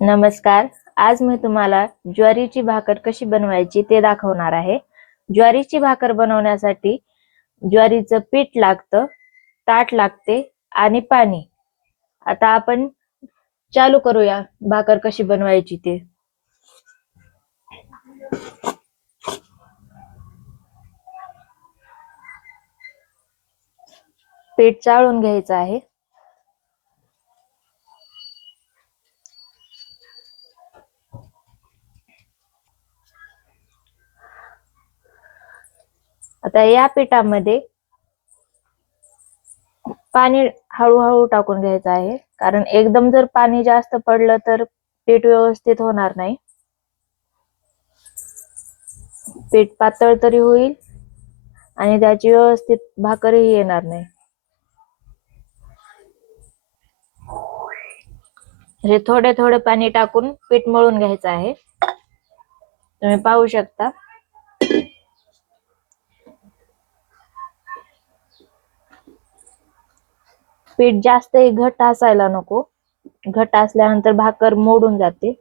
नमस्कार. आज मी तुम्हाला ज्वारीची भाकर कशी बनवायची ते दाखवणार आहे. ज्वारीची भाकर बनवण्यासाठी ज्वारीचं पीठ लागतं, ताट लागते आणि पाणी. आता आपण चालू करूया भाकर कशी बनवायची ते. पीठ चाळून घ्यायचं आहे. आता या पिठामध्ये पाणी हळूहळू टाकून घ्यायचं आहे, कारण एकदम जर पाणी जास्त पडलं तर पीठ व्यवस्थित होणार नाही. पीठ पातळ तरी होईल आणि त्याची व्यवस्थित भाकरही येणार नाही. हे थोडे थोडे पाणी टाकून पीठ मळून घ्यायचं आहे. तुम्ही पाहू शकता. पीठ जास्तही घट्ट असायला नको. घट्ट असल्यानंतर भाकर मोडून जाते.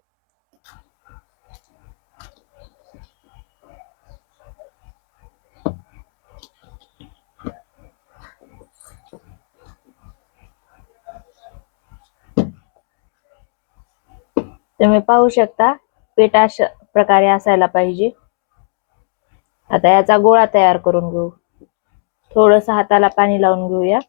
तुम्ही पाहू शकता पीठ अशा प्रकारे असायला पाहिजे. आता याचा गोळा तयार करून घेऊ. थोडस हाताला पाणी लावून घेऊया.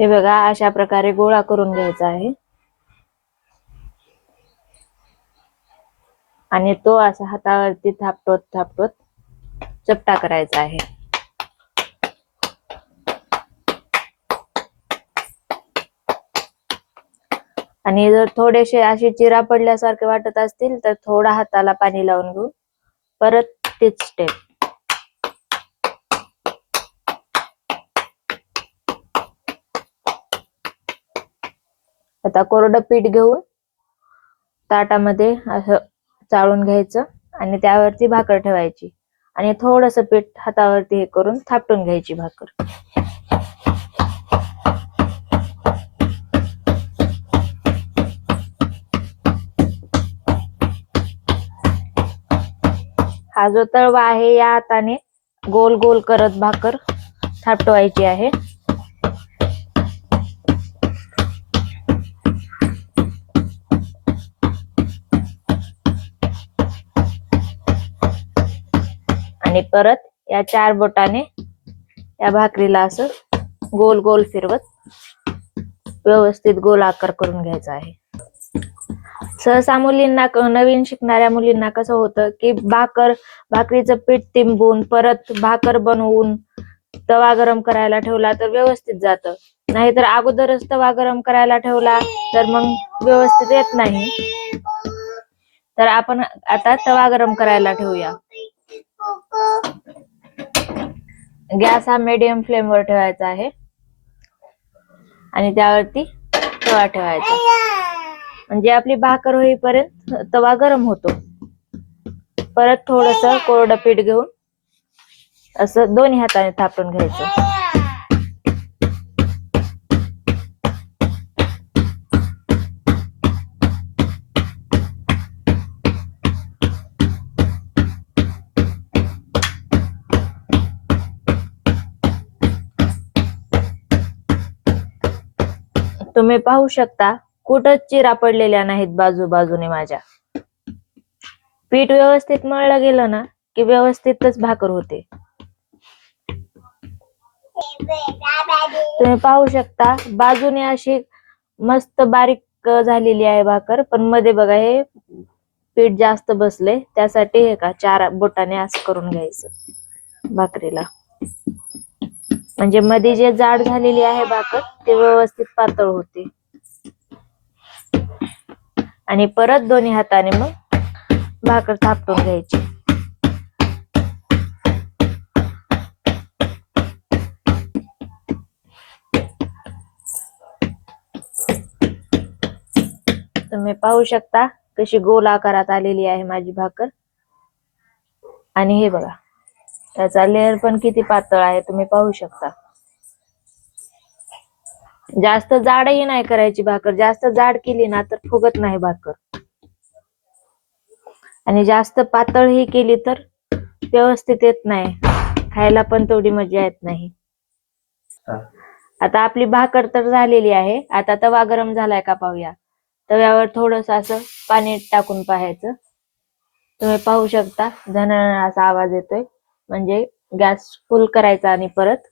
हे बघा, अशा प्रकारे गोळा करून घ्यायचा आहे आणि तो असा हातावरती थापटत थापटत चपटा करायचा आहे. आणि जर थोडेसे असे चिरा पडल्यासारखे वाटत असतील तर थोडा हाताला पाणी लावून घेऊ. परत तीच स्टेप. आता कोरडं पीठ घेऊन ताटामध्ये असं चाळून घ्यायचं आणि त्यावरती भाकर ठेवायची आणि थोडस पीठ हातावरती हे करून थापटून घ्यायची भाकर. हा जो तळवा आहे या हाताने गोल गोल करत भाकर थापटवायची आहे. आणि परत या 4 बोटाने या भाकरीला असं गोल गोल फिरवत व्यवस्थित गोल आकार करून घ्यायचा आहे. सहसा मुलींना, नवीन शिकणाऱ्या मुलींना कसं होतं की भाकरीचं पीठ तिंबून परत भाकर बनवून तवा गरम करायला ठेवला तर व्यवस्थित जातं. नाहीतर अगोदरच तवा गरम करायला ठेवला तर मग व्यवस्थित येत नाही. तर आपण आता तवा गरम करायला ठेवूया. गॅस हा मीडियम फ्लेम वर ठेवायचा आहे आणि त्यावरती तवा ठेवायचा, म्हणजे आपली भाकर होईपर्यंत तवा गरम होतो. परत थोडस कोरडं पीठ घेऊन असं दोन्ही हाताने थापटून घ्यायचं. तुम्ही पाहू शकता कुठंच चिरा पडलेल्या नाहीत बाजूबाजूने माझ्या. पीठ व्यवस्थित मळलं गेलं ना की व्यवस्थितच भाकर होते. तुम्ही पाहू शकता बाजूने अशी मस्त बारीक झालेली आहे भाकर, पण मध्ये बघा हे पीठ जास्त बसले. त्यासाठी हे का 4 बोटाने असं करून घ्यायचं भाकरीला, म्हणजे मध्ये जे जाड झालेली आहे भाकर ते व्यवस्थित पातळ होते. आणि परत दोन्ही हाताने मग भाकर थापटून घ्यायची. तुम्ही पाहू शकता कशी गोल आकारात आलेली आहे माझी भाकर. आणि हे बघा त्याचा लेअर पण किती पातळ आहे तुम्ही पाहू शकता. जास्त जाडही नाही करायची भाकर, जास्त जाड केली ना तर फुगत नाही भाकर, आणि जास्त पातळ ही केली तर व्यवस्थित येत नाही, खायला पण तेवढी मजा येत नाही. आता आपली भाकर तर झालेली आहे. आता तवा गरम झालाय का पाहूया. तव्यावर थोडस असं पाणी टाकून पाहायचं. तुम्ही पाहू शकता धन असा आवाज येतोय, म्हणजे गॅस फुल करायचा आणि परत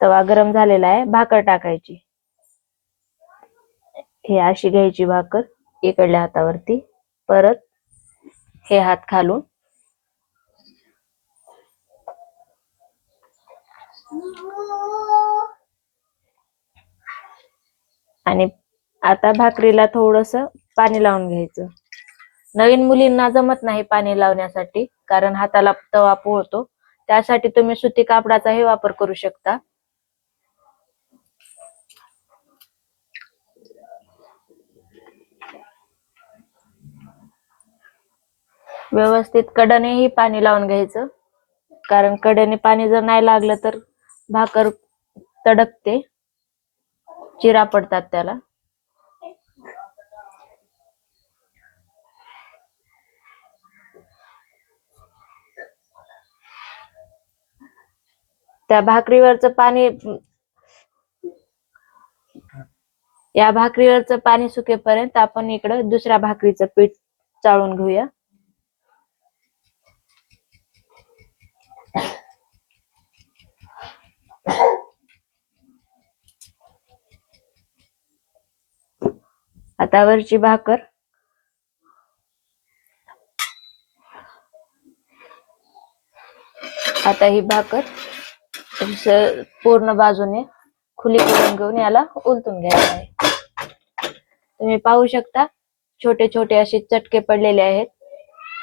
तवा गरम झालेला आहे. भाकर टाकायची. हे अशी घ्यायची भाकर इकडल्या हातावरती, परत हे हात खालून आणि आता भाकरीला थोडस पाणी लावून घ्यायचं. नवीन मुलींना जमत नाही पाणी लावण्यासाठी, कारण हाताला तवा पोळतो. त्यासाठी तुम्ही सुती कापडाचाही वापर करू शकता. व्यवस्थित कडेनेही पाणी लावून घ्यायचं, कारण कडेने पाणी जर नाही लागलं तर भाकर तडकते, चिरा पडतात त्याला. त्या भाकरीवरचं पाणी, या भाकरीवरचं पाणी सुकेपर्यंत आपण इकडं दुसऱ्या भाकरीचं पीठ चाळून घेऊया. आता वरची भाकर आता ही भाकर पूर्ण बाजूने खुली करून घेऊन याला उलटून घ्यायचं आहे. तुम्ही पाहू शकता छोटे छोटे असे चटके पडलेले आहेत.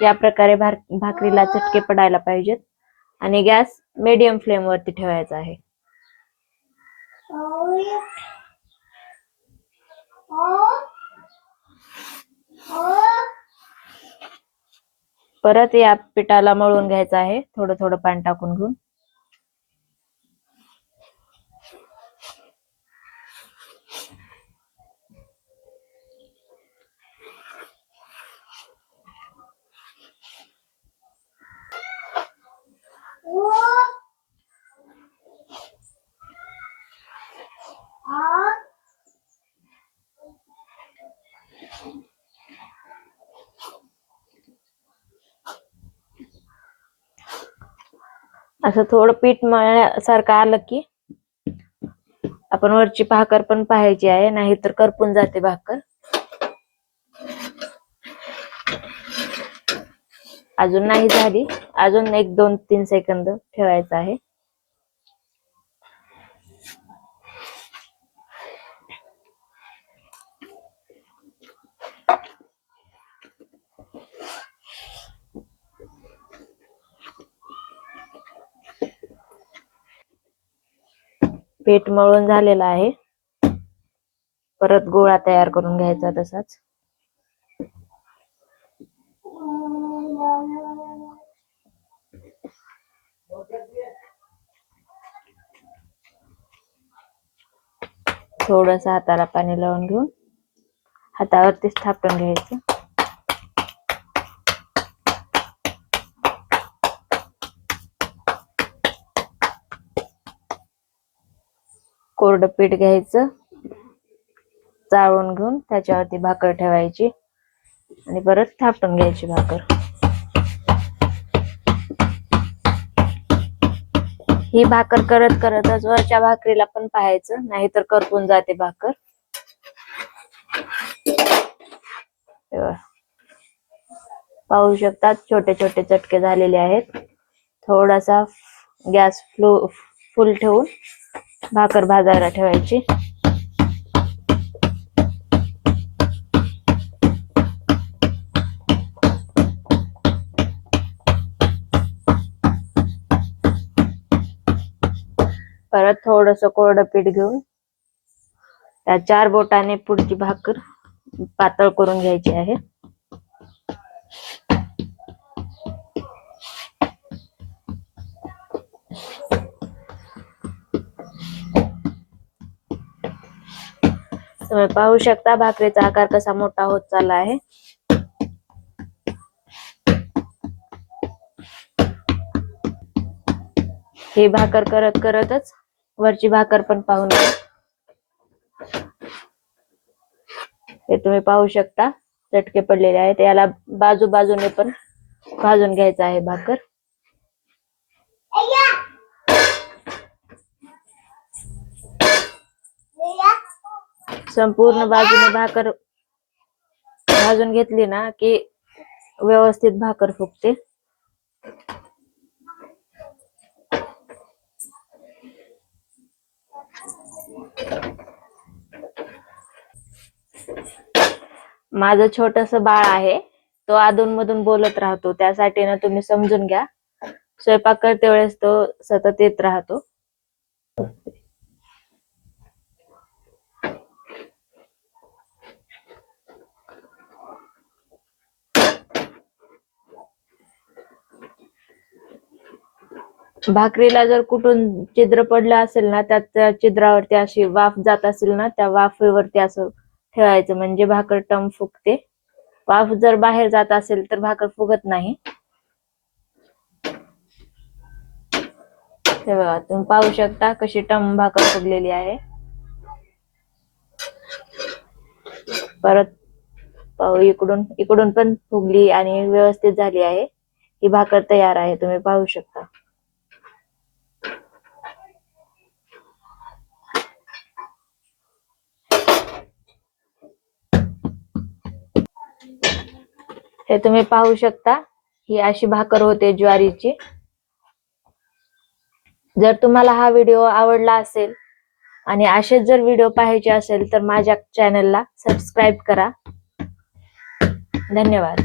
या प्रकारे भाकरीला चटके पडायला पाहिजेत, आणि गॅस मीडियम फ्लेम वरती ठेवायचा आहे. परत या पिठाला मळून घ्यायचं आहे, थोडं थोडं पाणी टाकून घेऊन. असं थोडं पीठ मळण्यासारखं आलं की आपण वरची भाकर पण पाहायची आहे, नाहीतर करपून जाते भाकर. अजून नाही झाली, अजून 1-2-3 सेकंद ठेवायचं आहे. पीठ मळून झालेलं आहे. परत गोळा तयार करून घ्यायचा तसाच. थोडस हाताला पाणी लावून घेऊन हातावरतीच थापटून घ्यायचं. कोरडं पीठ घ्यायचं, चाळून घेऊन त्याच्यावरती भाकर ठेवायची आणि परत थापटून घ्यायची भाकर. ही भाकर करत करतच वरच्या भाकरीला पण पाहायचं, नाहीतर करपून जाते भाकर. पाहू शकता छोटे छोटे चटके झालेले आहेत. थोडासा गॅस फुल ठेवून भाकर भाजायला ठेवायची. परत थोडस कोरडं पीठ घेऊन त्या 4 बोटाने पुढची भाकर पातळ करून घ्यायची आहे. तुम्ही पाहू शकता भाकरीचा आकार कसा मोठा होत चालला आहे. ही भाकर करत करतच वरची भाकर पण पाहून घ्या. हे तुम्ही पाहू शकता चटके पडलेले आहेत. याला बाजूने पण भाजून घ्यायचं आहे भाकर. संपूर्ण बाजूने भाकर भाजून घेतली ना की व्यवस्थित भाकर फुगते. माझं छोटस बाळ आहे, तो अधूनमधून बोलत राहतो, त्यासाठी ना तुम्ही समजून घ्या. स्वयंपाक करते वेळेस तो सतत येत राहतो. भाकरीला जर कुठून छिद्र पडलं असेल ना, त्या छिद्रावरती अशी वाफ जात असेल ना, त्या वाफेवरती असं ठेवायचं, म्हणजे भाकर टम फुगते. वाफ जर बाहेर जात असेल तर भाकर फुगत नाही. हे बघा, तुम्ही पाहू शकता कशी टम भाकर फुगलेली आहे. परत इकडून पण फुगली आणि व्यवस्थित झाली आहे. ही भाकर तयार आहे, तुम्ही पाहू शकता. हे तुम्ही पाहू शकता, ही अशी भाकर होते ज्वारीची. जर तुम्हाला हा व्हिडिओ आवडला असेल आणि असेच जर व्हिडिओ पाहायचे असेल तर माझ्या चॅनलला सबस्क्राईब करा. धन्यवाद.